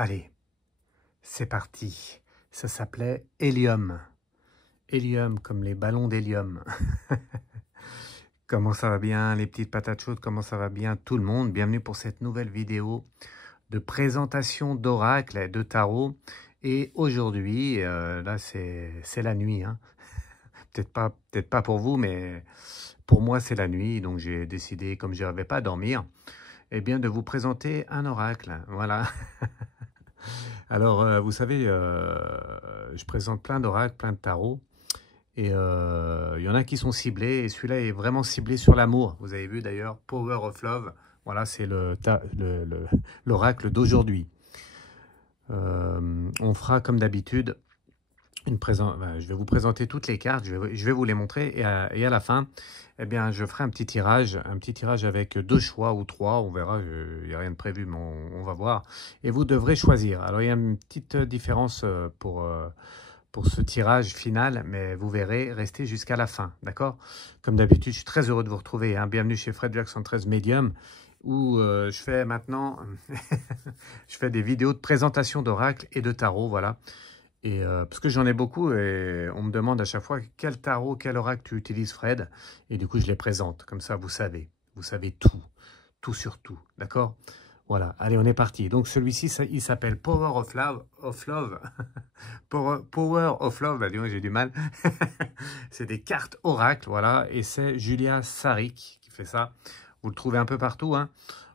Allez, c'est parti. Ça s'appelait Hélium. Hélium, comme les ballons d'hélium. Comment ça va bien, les petites patates chaudes? Comment ça va bien, tout le monde? Bienvenue pour cette nouvelle vidéo de présentation d'oracle et de tarot. Et aujourd'hui, là, c'est la nuit. Hein. Peut-être pas pour vous, mais pour moi, c'est la nuit. Donc, j'ai décidé, comme je n'avais pas à dormir, eh bien, de vous présenter un oracle. Voilà. Alors, vous savez, je présente plein d'oracles, plein de tarots. Et il y en a qui sont ciblés. Et celui-là est vraiment ciblé sur l'amour. Vous avez vu d'ailleurs, Power of Love. Voilà, c'est l'oracle d'aujourd'hui. On fera comme d'habitude je vais vous présenter toutes les cartes, je vais vous les montrer et à la fin, eh bien, je ferai un petit tirage avec 2 choix ou 3, on verra, il n'y a rien de prévu, mais on va voir. Et vous devrez choisir. Alors, il y a une petite différence pour ce tirage final, mais vous verrez, restez jusqu'à la fin, d'accord? Comme d'habitude, je suis très heureux de vous retrouver. Hein. Bienvenue chez Fredjack 113 Medium, où je fais maintenant je fais des vidéos de présentation d'oracle et de tarot, voilà. Et parce que j'en ai beaucoup et on me demande à chaque fois quel tarot, quel oracle tu utilises, Fred. Et du coup, je les présente. Comme ça, vous savez tout sur tout, d'accord? Voilà, allez, on est parti. Donc, celui-ci, il s'appelle Power of Love. Power of Love, bah, j'ai du mal. C'est des cartes oracle, voilà. Et c'est Julia Sarik qui fait ça. Vous le trouvez un peu partout, hein.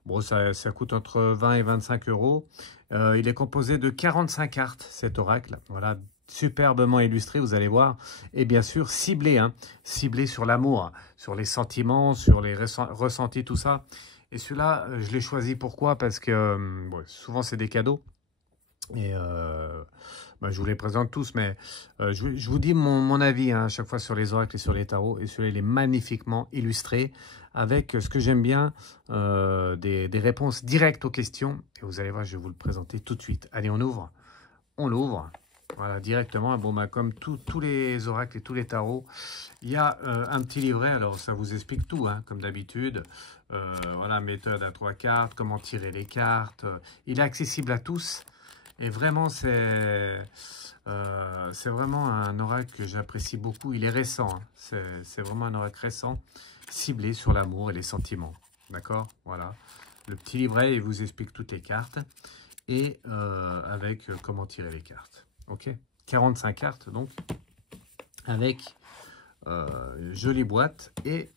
Bon, ça coûte entre 20 et 25 €. Il est composé de 45 cartes, cet oracle. Voilà, superbement illustré, vous allez voir. Et bien sûr, ciblé, hein, ciblé sur l'amour, sur les sentiments, sur les ressentis, tout ça. Et celui-là, je l'ai choisi pourquoi? Parce que bon, souvent, c'est des cadeaux. Et je vous les présente tous, mais je vous dis mon avis hein, à chaque fois sur les oracles et sur les tarots. Et celui-là, il est magnifiquement illustré avec ce que j'aime bien, des réponses directes aux questions. Et vous allez voir, je vais vous le présenter tout de suite. Allez, on ouvre. On l'ouvre. Voilà, directement. Bon, bah, comme tous les oracles et tous les tarots, il y a un petit livret. Alors, ça vous explique tout, hein, comme d'habitude. Voilà, méthode à 3 cartes, comment tirer les cartes. Il est accessible à tous. Et vraiment, c'est vraiment un oracle que j'apprécie beaucoup. Il est récent. Hein. C'est vraiment un oracle récent, ciblé sur l'amour et les sentiments. D'accord? Voilà. Le petit livret, il vous explique toutes les cartes. Et avec comment tirer les cartes. Ok, 45 cartes, donc, avec jolie boîte et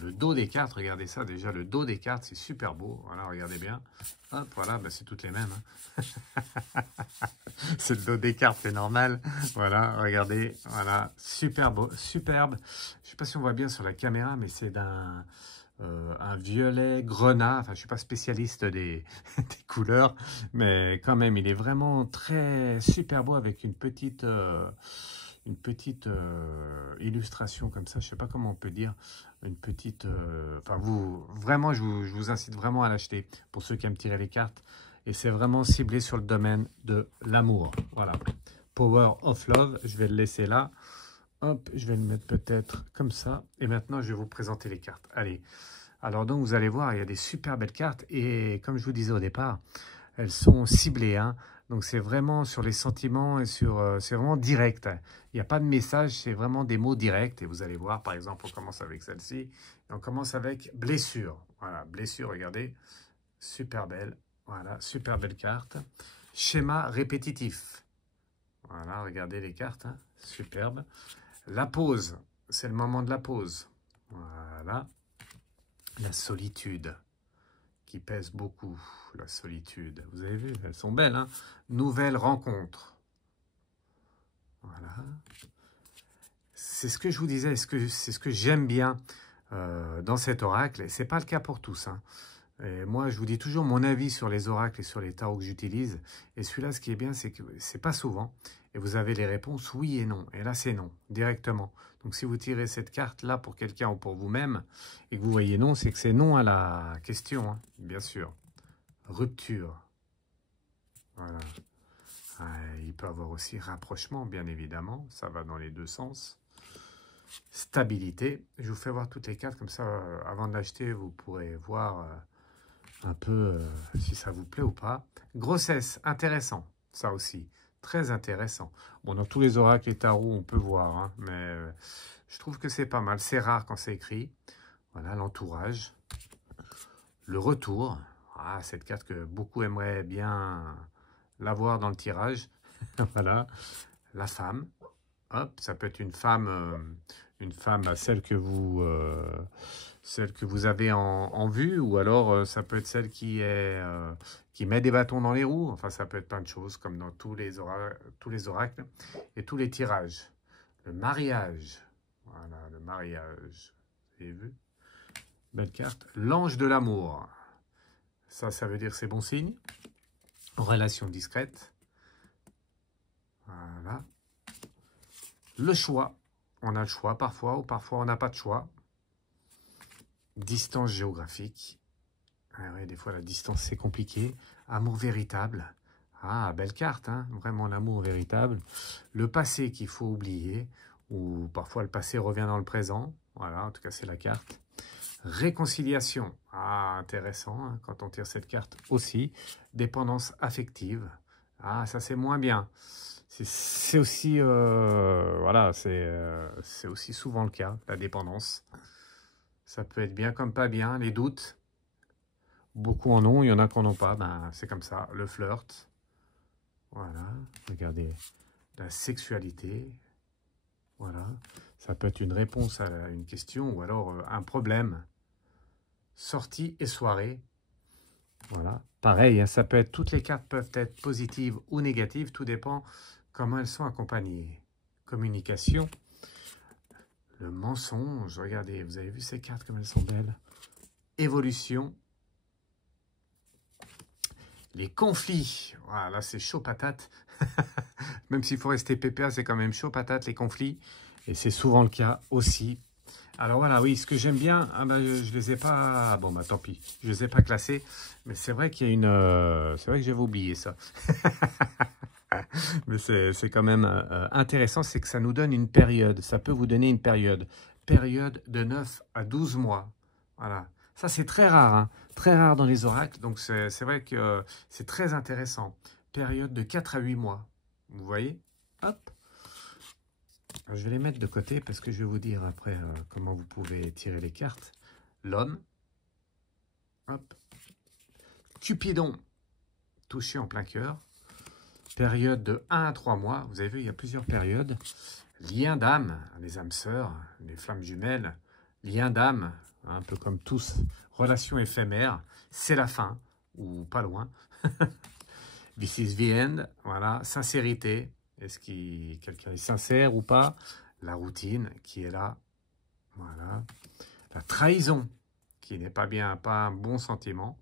le dos des cartes. Regardez ça, déjà, le dos des cartes, c'est super beau. Voilà, regardez bien. Hop, voilà, bah, c'est toutes les mêmes. Hein. C'est le dos des cartes, c'est normal. Voilà, regardez, voilà, super beau, superbe. Je sais pas si on voit bien sur la caméra, mais c'est d'un un violet grenat. Enfin, je suis pas spécialiste des, des couleurs, mais quand même, il est vraiment très super beau avec une petite illustration comme ça. Je sais pas comment on peut dire, une petite. Enfin, vous, vraiment, je vous incite vraiment à l'acheter pour ceux qui aiment tirer les cartes. Et c'est vraiment ciblé sur le domaine de l'amour. Voilà. Power of Love, je vais le laisser là. Hop, je vais le mettre peut-être comme ça. Et maintenant, je vais vous présenter les cartes. Allez. Alors donc, vous allez voir, il y a des super belles cartes. Et comme je vous disais au départ, elles sont ciblées. Hein. Donc, c'est vraiment sur les sentiments et sur... c'est vraiment direct. Il n'y a pas de message, c'est vraiment des mots directs. Et vous allez voir, par exemple, on commence avec celle-ci. Et on commence avec blessure. Voilà, blessure, regardez. Super belle. Voilà, super belle carte. Schéma répétitif. Voilà, regardez les cartes. Hein. Superbe. La pause. C'est le moment de la pause. Voilà. La solitude. Qui pèse beaucoup. La solitude. Vous avez vu, elles sont belles. Hein. Nouvelle rencontre. Voilà. C'est ce que je vous disais. C'est ce que j'aime bien dans cet oracle. Et ce n'est pas le cas pour tous. Hein. Et moi, je vous dis toujours mon avis sur les oracles et sur les tarots que j'utilise. Et celui-là, ce qui est bien, c'est que c'est pas souvent. Et vous avez les réponses oui et non. Et là, c'est non, directement. Donc, si vous tirez cette carte-là pour quelqu'un ou pour vous-même, et que vous voyez non, c'est que c'est non à la question, hein, bien sûr. Rupture. Voilà. Il peut y avoir aussi rapprochement, bien évidemment. Ça va dans les deux sens. Stabilité. Je vous fais voir toutes les cartes, comme ça, avant de l'acheter, vous pourrez voir... un peu si ça vous plaît ou pas. Grossesse, intéressant, ça aussi, très intéressant. Bon, dans tous les oracles et tarots, on peut voir, hein, mais je trouve que c'est pas mal. C'est rare quand c'est écrit. Voilà, l'entourage. Le retour. Ah, cette carte que beaucoup aimeraient bien l'avoir dans le tirage. Voilà. La femme. Hop, ça peut être une femme, celle que vous avez en vue, ou alors ça peut être celle qui met des bâtons dans les roues. Enfin, ça peut être plein de choses, comme dans tous les oracles et tous les tirages. Le mariage. Voilà, le mariage. Vous avez vu? Belle carte. L'ange de l'amour. Ça veut dire c'est bon signe. Relation discrète. Voilà. Le choix. On a le choix parfois, ou parfois on n'a pas de choix. Distance géographique. Ah ouais, des fois, la distance, c'est compliqué. Amour véritable. Ah, belle carte, hein, vraiment l'amour véritable. Le passé qu'il faut oublier, ou parfois le passé revient dans le présent. Voilà, en tout cas, c'est la carte. Réconciliation. Ah, intéressant, hein, quand on tire cette carte aussi. Dépendance affective. Ah, ça, c'est moins bien. C'est aussi, voilà, c'est aussi souvent le cas, la dépendance. Ça peut être bien comme pas bien, les doutes. Beaucoup en ont, il y en a qui n'en ont pas. Ben, c'est comme ça, le flirt. Voilà, regardez, la sexualité. Voilà, ça peut être une réponse à une question ou alors un problème. Sortie et soirée. Voilà, pareil, hein, ça peut être, toutes les cartes peuvent être positives ou négatives, tout dépend comment elles sont accompagnées. Communication. Le mensonge, regardez, vous avez vu ces cartes comme elles sont belles. Évolution. Les conflits, voilà, là c'est chaud patate. Même s'il faut rester PPA, c'est quand même chaud patate les conflits. Et c'est souvent le cas aussi. Alors voilà, oui, ce que j'aime bien, ah ben, je les ai pas... Bon, bah tant pis, je les ai pas classés. Mais c'est vrai qu'il y a une... c'est vrai que j'avais oublié ça. Mais c'est quand même intéressant, c'est que ça nous donne une période. Ça peut vous donner une période. Période de 9 à 12 mois. Voilà. Ça, c'est très rare, hein. Très rare dans les oracles. Donc, c'est vrai que c'est très intéressant. Période de 4 à 8 mois. Vous voyez? Hop. Alors, je vais les mettre de côté parce que je vais vous dire après comment vous pouvez tirer les cartes. L'homme. Hop. Cupidon. Touché en plein cœur. période de 1 à 3 mois. Vous avez vu, il y a plusieurs périodes. Lien d'âme, les âmes sœurs, les flammes jumelles. Lien d'âme, un peu comme tous. Relation éphémère, c'est la fin, ou pas loin. This is the end, voilà. Sincérité, est-ce que quelqu'un est sincère ou pas? La routine qui est là, voilà. La trahison, qui n'est pas bien, pas un bon sentiment.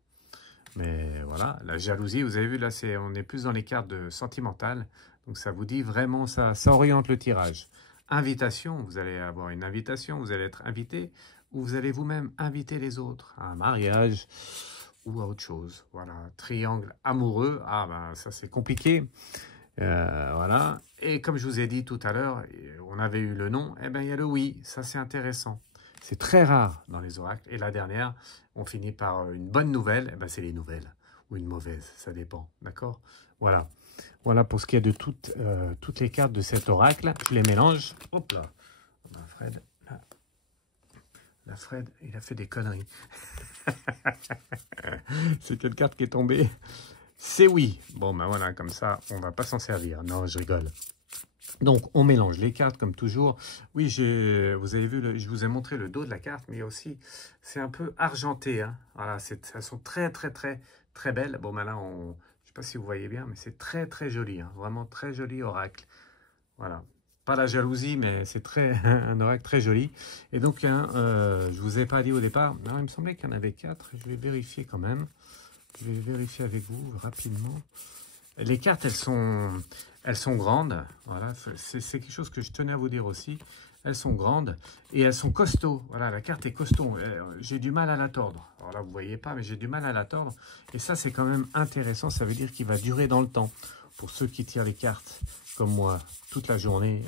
Mais voilà, la jalousie, vous avez vu, là, on est plus dans les cartes de sentimentales. Donc, ça vous dit vraiment, ça oriente le tirage. Invitation, vous allez avoir une invitation, vous allez être invité, ou vous allez vous-même inviter les autres à un mariage ou à autre chose. Voilà, triangle amoureux, ah ben ça c'est compliqué. Voilà, et comme je vous ai dit tout à l'heure, on avait eu le non, eh bien il y a le oui, ça c'est intéressant. C'est très rare dans les oracles. Et la dernière, on finit par une bonne nouvelle, eh ben c'est les nouvelles, ou une mauvaise, ça dépend, d'accord? Voilà. Voilà pour ce qui est de toutes les cartes de cet oracle. Je les mélange. Hop là. Fred, là, Fred, il a fait des conneries. C'est quelle carte qui est tombée? C'est oui. Bon, ben voilà, comme ça, on va pas s'en servir. Non, je rigole. Donc, on mélange les cartes comme toujours. Oui, vous avez vu, je vous ai montré le dos de la carte, mais aussi, c'est un peu argenté. Hein. Voilà, elles sont très, très, très, très belles. Bon, ben là, je ne sais pas si vous voyez bien, mais c'est très, très joli. Hein. Vraiment très joli oracle. Voilà. Pas la jalousie, mais c'est un oracle très joli. Et donc, hein, je ne vous ai pas dit au départ, non, il me semblait qu'il y en avait 4. Je vais vérifier quand même. Je vais vérifier avec vous rapidement. Les cartes, elles sont grandes. Voilà, c'est quelque chose que je tenais à vous dire aussi. Elles sont grandes et elles sont costauds. Voilà, la carte est costaud. J'ai du mal à la tordre. Alors là, vous ne voyez pas, mais j'ai du mal à la tordre. Et ça, c'est quand même intéressant. Ça veut dire qu'il va durer dans le temps. Pour ceux qui tirent les cartes, comme moi, toute la journée,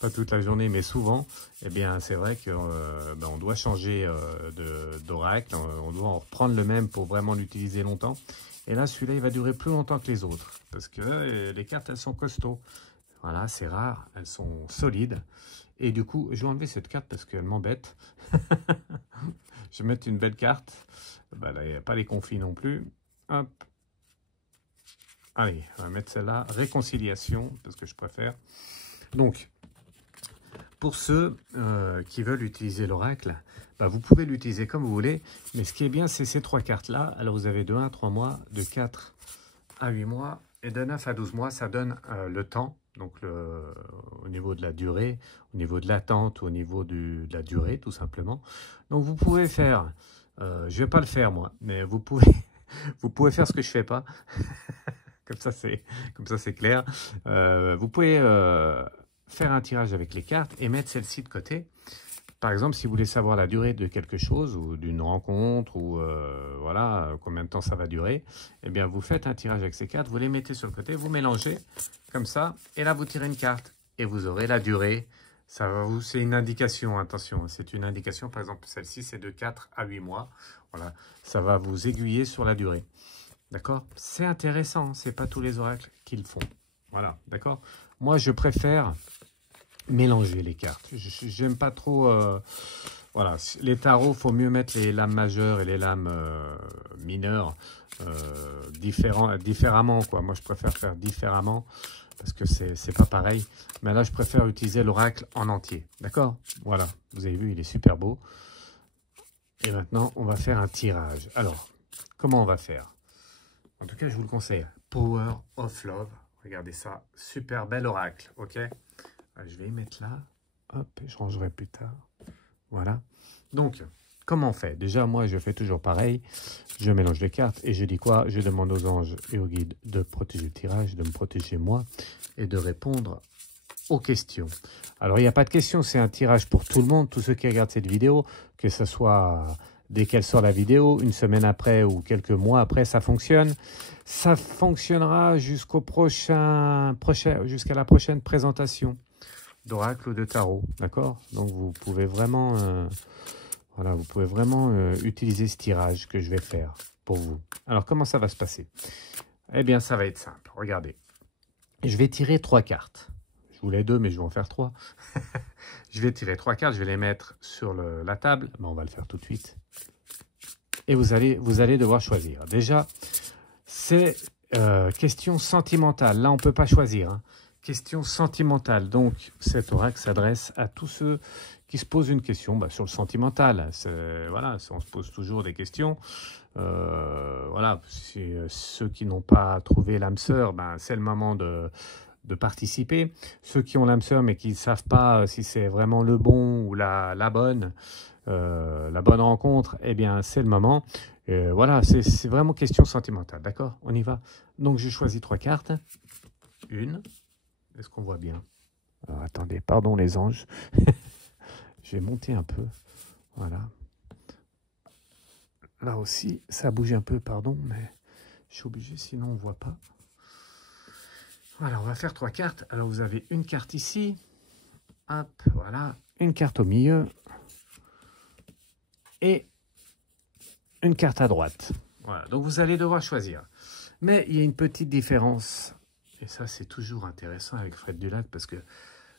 pas toute la journée, mais souvent, eh bien, c'est vrai qu'on doit changer d'oracle. On doit en reprendre le même pour vraiment l'utiliser longtemps. Et là, celui-là, il va durer plus longtemps que les autres. Parce que les cartes, elles sont costauds. Voilà, c'est rare. Elles sont solides. Et du coup, je vais enlever cette carte parce qu'elle m'embête. Je vais mettre une belle carte. Ben là, il n'y a pas les conflits non plus. Hop. Allez, on va mettre celle-là. Réconciliation, parce que je préfère. Donc, pour ceux qui veulent utiliser l'oracle, bah, vous pouvez l'utiliser comme vous voulez. Mais ce qui est bien, c'est ces 3 cartes-là. Alors, vous avez de 1 à 3 mois, de 4 à 8 mois et de 9 à 12 mois. Ça donne le temps. Donc, au niveau de la durée, au niveau de l'attente, au niveau de la durée, tout simplement. Donc, vous pouvez faire... je ne vais pas le faire, moi. Mais vous pouvez faire ce que je ne fais pas. Comme ça, c'est clair. Vous pouvez faire un tirage avec les cartes et mettre celle-ci de côté. Par exemple, si vous voulez savoir la durée de quelque chose ou d'une rencontre ou voilà, combien de temps ça va durer, eh bien, vous faites un tirage avec ces cartes, vous les mettez sur le côté, vous mélangez comme ça et là, vous tirez une carte et vous aurez la durée. C'est une indication, attention, c'est une indication. Par exemple, celle-ci, c'est de 4 à 8 mois. Voilà, ça va vous aiguiller sur la durée. D'accord? C'est intéressant, c'est pas tous les oracles qui le font. Voilà, d'accord? Moi, je préfère mélanger les cartes. J'aime pas trop... voilà, les tarots, il faut mieux mettre les lames majeures et les lames mineures différemment, quoi. Moi, je préfère faire différemment parce que c'est pas pareil. Mais là, je préfère utiliser l'oracle en entier. D'accord? Voilà, vous avez vu, il est super beau. Et maintenant, on va faire un tirage. Alors, comment on va faire? En tout cas, je vous le conseille. Power of Love. Regardez ça. Super bel oracle. Ok. Je vais y mettre là. Hop, je rangerai plus tard. Voilà. Donc, comment on fait? Déjà, moi, je fais toujours pareil. Je mélange les cartes et je dis quoi? Je demande aux anges et aux guides de protéger le tirage, de me protéger moi et de répondre aux questions. Alors, il n'y a pas de questions. C'est un tirage pour tout le monde. Tous ceux qui regardent cette vidéo, que ce soit... Dès qu'elle sort la vidéo, une semaine après ou quelques mois après, ça fonctionne. Ça fonctionnera jusqu'à la prochaine présentation d'oracle ou de tarot, d'accord? Donc vous pouvez vraiment, voilà, vous pouvez vraiment utiliser ce tirage que je vais faire pour vous. Alors comment ça va se passer? Eh bien, ça va être simple. Regardez, je vais tirer 3 cartes. Je voulais 2, mais je vais en faire 3. Je vais tirer 3 cartes, je vais les mettre sur la table. Mais on va le faire tout de suite. Et vous allez devoir choisir. Déjà, c'est Question sentimentale. Là, on ne peut pas choisir. Hein. Question sentimentale. Donc, cet oracle s'adresse à tous ceux qui se posent une question sur le sentimental. Voilà, on se pose toujours des questions. Voilà, ceux qui n'ont pas trouvé l'âme sœur, c'est le moment de participer. Ceux qui ont l'âme sœur mais qui ne savent pas si c'est vraiment le bon ou la bonne rencontre, eh bien c'est le moment. Voilà, c'est vraiment question sentimentale, d'accord? On y va. Donc je choisis 3 cartes. Une. Est-ce qu'on voit bien? Alors attendez, pardon les anges. Je vais monter un peu. Voilà. Là aussi, ça bouge un peu, pardon, mais je suis obligé, sinon on ne voit pas. Voilà, on va faire 3 cartes. Alors vous avez une carte ici. Hop, voilà. Une carte au milieu. Et une carte à droite. Voilà, donc vous allez devoir choisir. Mais il y a une petite différence. Et ça, c'est toujours intéressant avec Fred Dulac parce que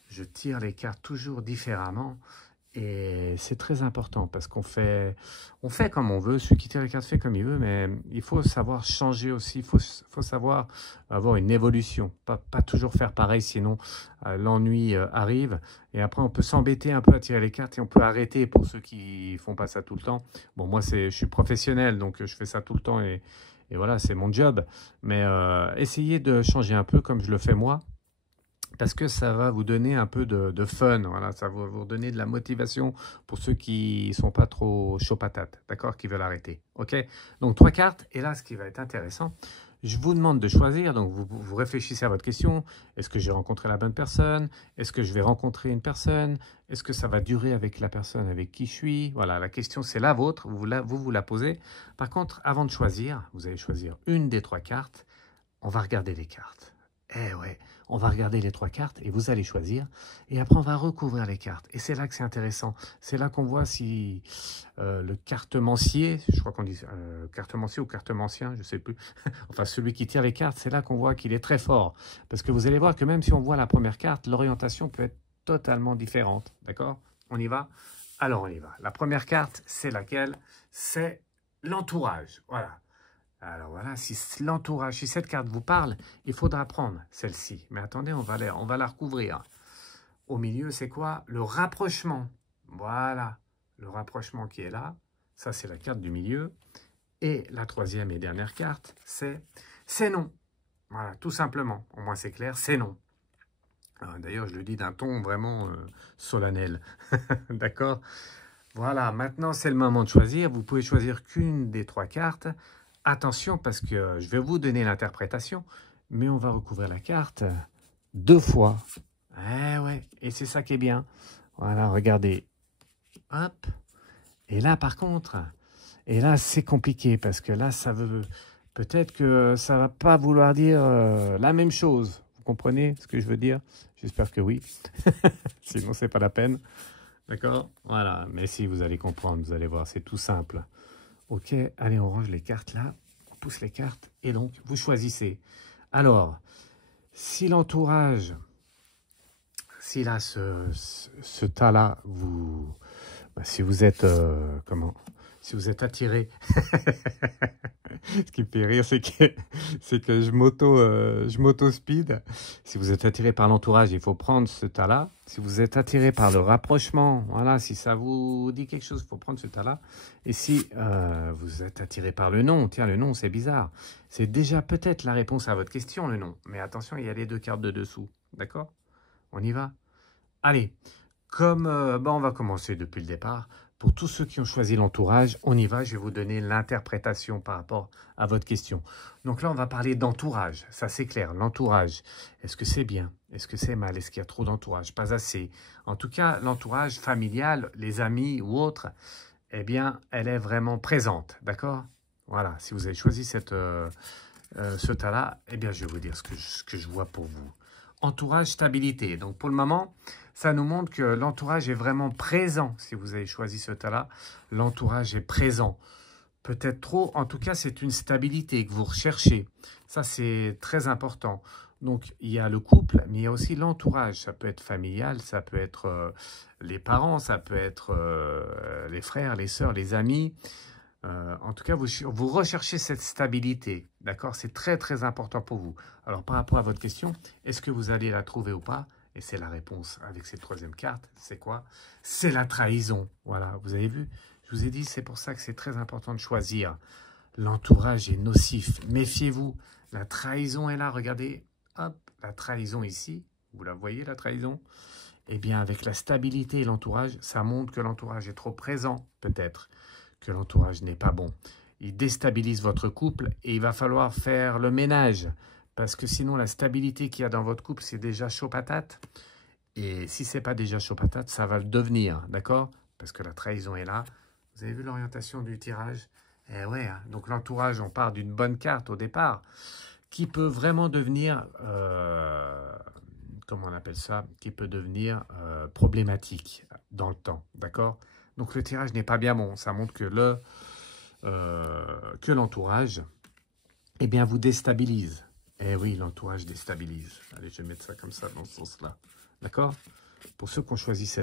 je tire les cartes toujours différemment. Et c'est très important parce qu'on fait comme on veut. Celui qui tire les cartes fait comme il veut, mais il faut savoir changer aussi. Il faut savoir avoir une évolution. Pas toujours faire pareil, sinon l'ennui arrive. Et après, on peut s'embêter un peu à tirer les cartes et on peut arrêter pour ceux qui font pas ça tout le temps. Bon, moi, je suis professionnel, donc je fais ça tout le temps et voilà, c'est mon job. Mais essayez de changer un peu comme je le fais moi. Parce que ça va vous donner un peu de fun, voilà, ça va vous donner de la motivation pour ceux qui ne sont pas trop chaud patate, d'accord, qui veulent arrêter. Ok, donc 3 cartes, et là, ce qui va être intéressant, je vous demande de choisir, donc vous réfléchissez à votre question, est-ce que j'ai rencontré la bonne personne? Est-ce que je vais rencontrer une personne? Est-ce que ça va durer avec la personne avec qui je suis? Voilà, la question, c'est la vôtre, vous la posez. Par contre, avant de choisir, vous allez choisir une des 3 cartes, on va regarder les cartes. Eh ouais, on va regarder les 3 cartes et vous allez choisir. Et après, on va recouvrir les cartes. Et c'est là que c'est intéressant. C'est là qu'on voit si le cartomancier, je crois qu'on dit cartomancier ou cartomancien, je ne sais plus. Enfin, celui qui tire les cartes, c'est là qu'on voit qu'il est très fort. Parce que vous allez voir que même si on voit la première carte, l'orientation peut être totalement différente. D'accord? On y va? Alors, on y va. La première carte, c'est laquelle? C'est l'entourage. Voilà. Alors voilà, si l'entourage, si cette carte vous parle, il faudra prendre celle-ci. Mais attendez, on va la recouvrir. Au milieu, c'est quoi? Le rapprochement. Voilà, le rapprochement qui est là. Ça, c'est la carte du milieu. Et la troisième et dernière carte, c'est non. Voilà, tout simplement. Au moins, c'est clair, c'est non. D'ailleurs, je le dis d'un ton vraiment solennel. D'accord? Voilà, maintenant, c'est le moment de choisir. Vous pouvez choisir qu'une des 3 cartes. Attention, parce que je vais vous donner l'interprétation, mais on va recouvrir la carte 2 fois. Eh ouais, et c'est ça qui est bien. Voilà, regardez. Hop. Et là, par contre, et là, c'est compliqué, parce que là, ça veut... Peut-être que ça ne va pas vouloir dire la même chose. Vous comprenez ce que je veux dire? J'espère que oui. Sinon, c'est pas la peine. D'accord? Voilà, mais si, vous allez comprendre, vous allez voir, c'est tout simple. Ok, allez, on range les cartes là, on pousse les cartes, et donc, vous choisissez. Alors, si l'entourage, si là, ce tas-là, si vous êtes, si vous êtes attiré, ce qui me fait rire, c'est que je m'auto-speed. Si vous êtes attiré par l'entourage, il faut prendre ce tas-là. Si vous êtes attiré par le rapprochement, voilà, si ça vous dit quelque chose, il faut prendre ce tas-là. Et si vous êtes attiré par le non, tiens, le non, c'est bizarre. C'est déjà peut-être la réponse à votre question, le non. Mais attention, il y a les 2 cartes de dessous. D'accord? On y va? Allez, comme on va commencer depuis le départ. Pour tous ceux qui ont choisi l'entourage, on y va. Je vais vous donner l'interprétation par rapport à votre question. Donc là, on va parler d'entourage. Ça, c'est clair. L'entourage, est-ce que c'est bien? Est-ce que c'est mal? Est-ce qu'il y a trop d'entourage? Pas assez. En tout cas, l'entourage familial, les amis ou autres, eh bien, elle est vraiment présente. D'accord? Voilà. Si vous avez choisi ce tas-là, eh bien, je vais vous dire ce que je vois pour vous. Entourage, stabilité. Donc, pour le moment, ça nous montre que l'entourage est vraiment présent. Si vous avez choisi ce tas-là, l'entourage est présent. Peut-être trop, en tout cas, c'est une stabilité que vous recherchez. Ça, c'est très important. Donc, il y a le couple, mais il y a aussi l'entourage. Ça peut être familial, ça peut être les parents, ça peut être les frères, les sœurs, les amis. En tout cas, vous recherchez cette stabilité, d'accord? C'est très, très important pour vous. Alors, par rapport à votre question, est-ce que vous allez la trouver ou pas? Et c'est la réponse avec cette troisième carte. C'est quoi? C'est la trahison. Voilà, vous avez vu? Je vous ai dit, c'est pour ça que c'est très important de choisir. L'entourage est nocif. Méfiez-vous. La trahison est là. Regardez, hop, la trahison ici. Vous la voyez, la trahison? Eh bien, avec la stabilité et l'entourage, ça montre que l'entourage est trop présent, peut-être, que l'entourage n'est pas bon. Il déstabilise votre couple et il va falloir faire le ménage. Parce que sinon, la stabilité qu'il y a dans votre couple, c'est déjà chaud patate. Et si ce n'est pas déjà chaud patate, ça va le devenir, d'accord? Parce que la trahison est là. Vous avez vu l'orientation du tirage? Eh ouais, hein. Donc l'entourage, on part d'une bonne carte au départ, qui peut vraiment devenir, comment on appelle ça? Qui peut devenir problématique dans le temps, d'accord? Donc le tirage n'est pas bien bon. Ça montre que l'entourage, eh bien, vous déstabilise. Eh oui, l'entourage déstabilise. Allez, je vais mettre ça comme ça, dans ce sens-là. D'accord? Pour ceux qui ont choisi ce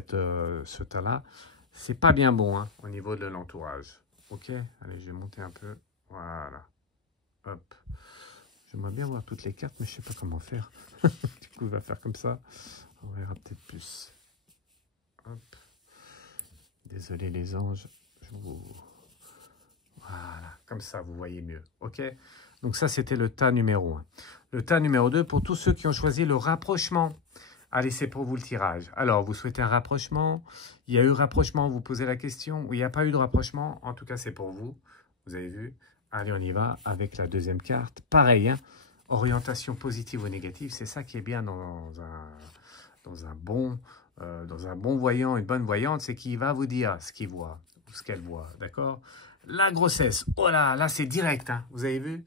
tas-là, c'est pas bien bon hein, au niveau de l'entourage. Ok? Allez, je vais monter un peu. Voilà. Hop. J'aimerais bien voir toutes les cartes, mais je sais pas comment faire. Du coup, on va faire comme ça. On verra peut-être plus. Hop. Désolé les anges. Voilà, comme ça, vous voyez mieux. Ok? Donc ça, c'était le tas numéro 1. Le tas numéro 2, pour tous ceux qui ont choisi le rapprochement. Allez, c'est pour vous le tirage. Alors, vous souhaitez un rapprochement? Il y a eu rapprochement, vous posez la question. Ou il n'y a pas eu de rapprochement? En tout cas, c'est pour vous. Vous avez vu? Allez, on y va avec la deuxième carte. Pareil, hein? Orientation positive ou négative, c'est ça qui est bien dans un bon voyant, une bonne voyante, c'est qu'il va vous dire ce qu'il voit ou ce qu'elle voit, d'accord? La grossesse, oh là c'est direct, hein, vous avez vu?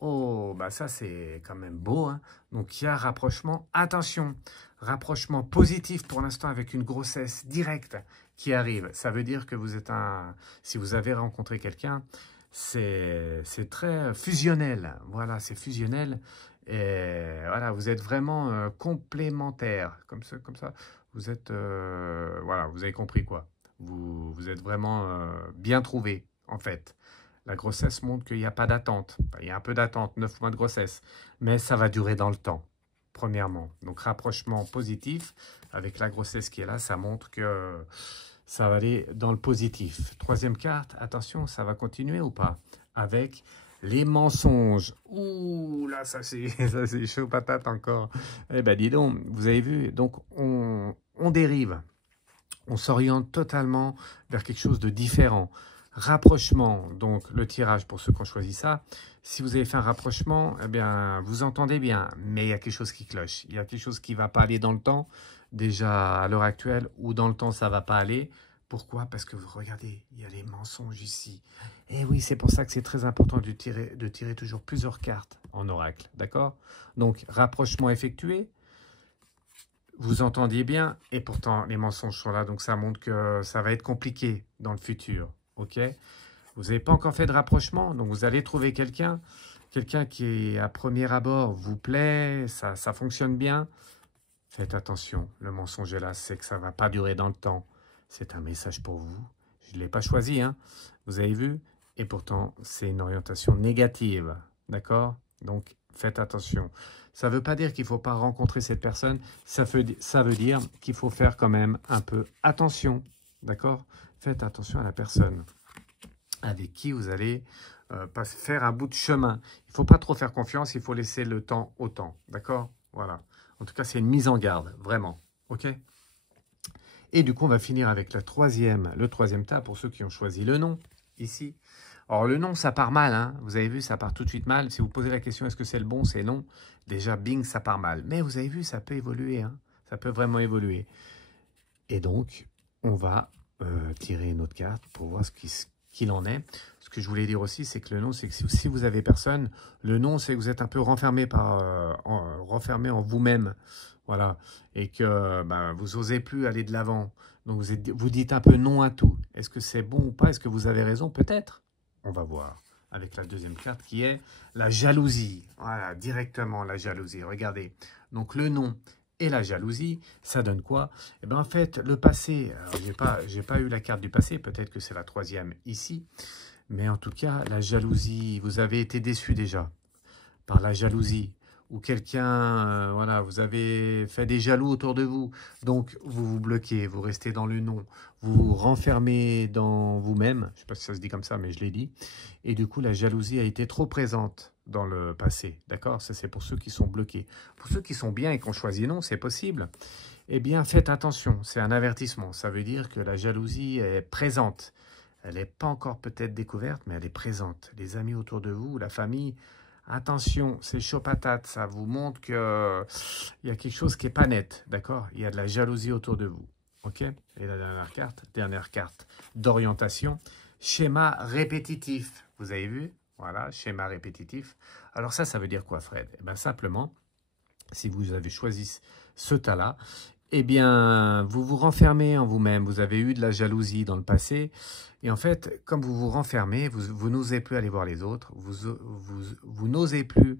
Oh, bah ça c'est quand même beau, hein. Donc il y a rapprochement, attention, rapprochement positif pour l'instant avec une grossesse directe qui arrive. Ça veut dire que vous êtes si vous avez rencontré quelqu'un, c'est très fusionnel, voilà, c'est fusionnel. Et voilà, vous êtes vraiment complémentaires, comme ça. Vous êtes, voilà, vous avez compris quoi. Vous êtes vraiment bien trouvé, en fait. La grossesse montre qu'il n'y a pas d'attente. Enfin, il y a un peu d'attente, 9 mois de grossesse, mais ça va durer dans le temps, premièrement. Donc, rapprochement positif avec la grossesse qui est là, ça montre que ça va aller dans le positif. Troisième carte, attention, ça va continuer ou pas? Avec les mensonges. Ouh, là, ça c'est chaud patate encore. Eh ben, dis donc, vous avez vu, donc on dérive. On s'oriente totalement vers quelque chose de différent. Rapprochement, donc le tirage pour ceux qui ont choisi ça. Si vous avez fait un rapprochement, eh bien, vous entendez bien, mais il y a quelque chose qui cloche. Il y a quelque chose qui ne va pas aller dans le temps, déjà à l'heure actuelle, ou dans le temps, ça ne va pas aller. Pourquoi? Parce que vous regardez, il y a les mensonges ici. Et oui, c'est pour ça que c'est très important de tirer toujours plusieurs cartes en oracle, d'accord? Donc, rapprochement effectué, vous entendiez bien, et pourtant les mensonges sont là, donc ça montre que ça va être compliqué dans le futur, ok? Vous n'avez pas encore fait de rapprochement, donc vous allez trouver quelqu'un qui à premier abord vous plaît, ça fonctionne bien. Faites attention, le mensonge est là, c'est que ça ne va pas durer dans le temps. C'est un message pour vous. Je ne l'ai pas choisi, hein. Vous avez vu? Et pourtant, c'est une orientation négative, d'accord? Donc, faites attention. Ça ne veut pas dire qu'il ne faut pas rencontrer cette personne. Ça veut dire qu'il faut faire quand même un peu attention, d'accord? Faites attention à la personne avec qui vous allez faire un bout de chemin. Il ne faut pas trop faire confiance, il faut laisser le temps au temps, d'accord? Voilà. En tout cas, c'est une mise en garde, vraiment, ok? Et du coup, on va finir avec le troisième tas pour ceux qui ont choisi le nom, ici. Alors, le nom, ça part mal, hein. Vous avez vu, ça part tout de suite mal. Si vous posez la question, est-ce que c'est le bon, c'est non. Déjà, bing, ça part mal. Mais vous avez vu, ça peut évoluer, hein. Ça peut vraiment évoluer. Et donc, on va tirer une autre carte pour voir ce qu'il en est. Ce que je voulais dire aussi, c'est que le nom, c'est que si vous avez personne, le nom, c'est que vous êtes un peu renfermé en vous-même. Voilà, et que vous n'osez plus aller de l'avant. Donc, vous dites un peu non à tout. Est-ce que c'est bon ou pas? Est-ce que vous avez raison? Peut-être. On va voir avec la deuxième carte qui est la jalousie. Voilà, directement la jalousie. Regardez. Donc, le non et la jalousie, ça donne quoi? Eh bien, en fait, le passé, j'ai pas eu la carte du passé. Peut-être que c'est la troisième ici. Mais en tout cas, la jalousie, vous avez été déçu déjà par la jalousie. Ou quelqu'un, voilà, vous avez fait des jaloux autour de vous. Donc, vous vous bloquez, vous restez dans le non. Vous vous renfermez dans vous-même. Je ne sais pas si ça se dit comme ça, mais je l'ai dit. Et du coup, la jalousie a été trop présente dans le passé. D'accord? Ça, c'est pour ceux qui sont bloqués. Pour ceux qui sont bien et qui ont choisi non, c'est possible. Eh bien, faites attention. C'est un avertissement. Ça veut dire que la jalousie est présente. Elle n'est pas encore peut-être découverte, mais elle est présente. Les amis autour de vous, la famille... Attention, c'est chaud patate, ça vous montre qu'il y a quelque chose qui n'est pas net, d'accord? Il y a de la jalousie autour de vous, ok? Et la dernière carte d'orientation, schéma répétitif, vous avez vu? Voilà, schéma répétitif. Alors ça veut dire quoi, Fred? Eh bien, simplement, si vous avez choisi ce tas-là, eh bien, vous vous renfermez en vous-même, vous avez eu de la jalousie dans le passé, et en fait, comme vous vous renfermez, vous n'osez plus aller voir les autres, vous n'osez plus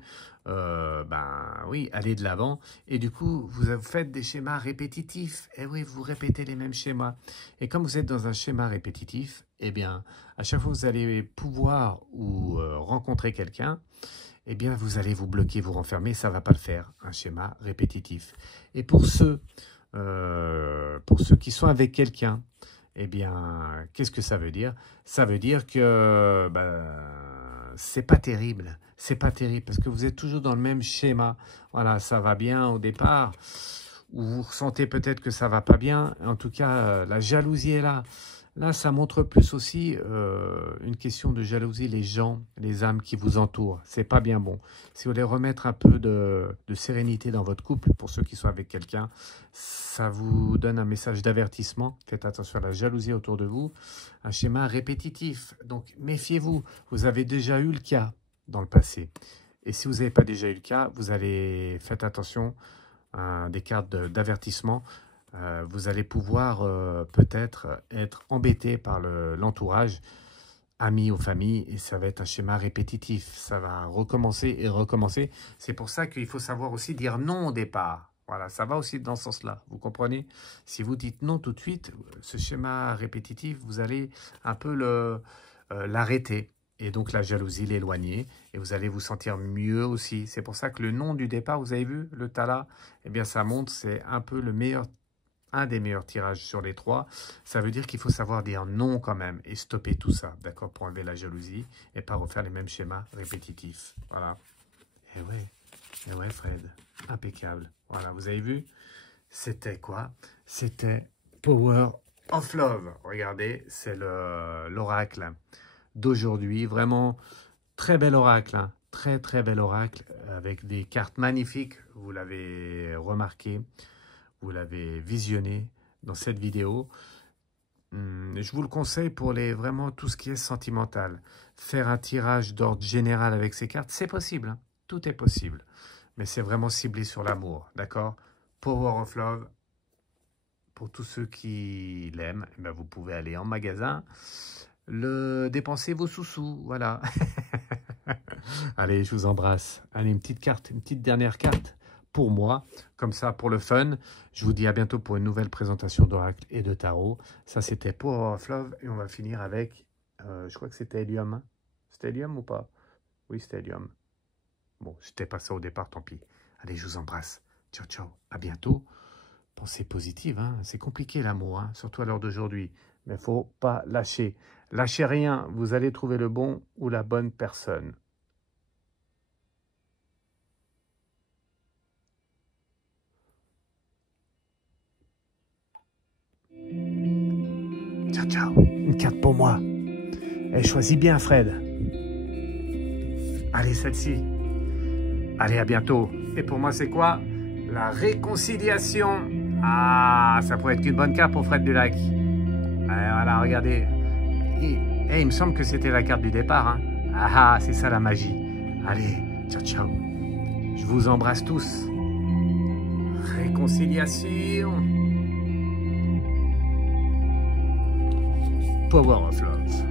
oui, aller de l'avant, et du coup, vous faites des schémas répétitifs, et oui, vous répétez les mêmes schémas. Et comme vous êtes dans un schéma répétitif, eh bien, à chaque fois que vous allez pouvoir ou rencontrer quelqu'un, eh bien, vous allez vous bloquer, vous renfermer, ça ne va pas le faire, un schéma répétitif. Et pour ceux qui sont avec quelqu'un, eh bien, qu'est-ce que ça veut dire? Ça veut dire que c'est pas terrible. C'est pas terrible parce que vous êtes toujours dans le même schéma. Voilà, ça va bien au départ, ou vous ressentez peut-être que ça va pas bien. En tout cas, la jalousie est là. Là, ça montre plus aussi une question de jalousie, les gens, les âmes qui vous entourent. C'est pas bien bon. Si vous voulez remettre un peu de sérénité dans votre couple, pour ceux qui sont avec quelqu'un, ça vous donne un message d'avertissement. Faites attention à la jalousie autour de vous. Un schéma répétitif. Donc, méfiez-vous. Vous avez déjà eu le cas dans le passé. Et si vous n'avez pas déjà eu le cas, faites attention à des cartes d'avertissement. Vous allez pouvoir peut-être être embêté par l'entourage, amis ou famille, et ça va être un schéma répétitif. Ça va recommencer et recommencer. C'est pour ça qu'il faut savoir aussi dire non au départ. Voilà, ça va aussi dans ce sens-là, vous comprenez? Si vous dites non tout de suite, ce schéma répétitif, vous allez un peu l'arrêter. Et donc la jalousie l'éloigner, et vous allez vous sentir mieux aussi. C'est pour ça que le non du départ, vous avez vu, le tas là, eh bien ça montre, c'est un peu un des meilleurs tirages sur les trois. Ça veut dire qu'il faut savoir dire non quand même et stopper tout ça, d'accord, pour enlever la jalousie et pas refaire les mêmes schémas répétitifs. Voilà. Et ouais, Fred, impeccable. Voilà, vous avez vu, c'était quoi? C'était Power of Love. Regardez, c'est l'oracle d'aujourd'hui. Vraiment, très bel oracle, hein. Très, très bel oracle avec des cartes magnifiques. Vous l'avez remarqué. Vous l'avez visionné dans cette vidéo. Je vous le conseille pour vraiment tout ce qui est sentimental. Faire un tirage d'ordre général avec ces cartes, c'est possible. Hein. Tout est possible. Mais c'est vraiment ciblé sur l'amour. D'accord? Power of Love. Pour tous ceux qui l'aiment, eh bien, vous pouvez aller en magasin, dépenser vos sous-sous. Voilà. Allez, je vous embrasse. Allez, une petite carte, une petite dernière carte. Pour moi, comme ça, pour le fun. Je vous dis à bientôt pour une nouvelle présentation d'oracle et de tarot. Ça, c'était Power of Love. Et on va finir avec, je crois que c'était Hélium. Hein. C'était Hélium ou pas? Oui, c'était Hélium. Bon, c'était pas ça au départ, tant pis. Allez, je vous embrasse. Ciao, ciao. À bientôt. Pensée positive, hein. C'est compliqué l'amour, hein, surtout à l'heure d'aujourd'hui. Mais il ne faut pas lâcher. Lâchez rien, vous allez trouver le bon ou la bonne personne. Ciao, ciao. Une carte pour moi. Et choisis bien, Fred. Allez, celle-ci. Allez, à bientôt. Et pour moi, c'est quoi? La réconciliation. Ah, ça pourrait être qu'une bonne carte pour Fred Dulac. Voilà, regardez. Il me semble que c'était la carte du départ. Hein. Ah, c'est ça la magie. Allez, ciao, ciao. Je vous embrasse tous. Réconciliation. Power of Love.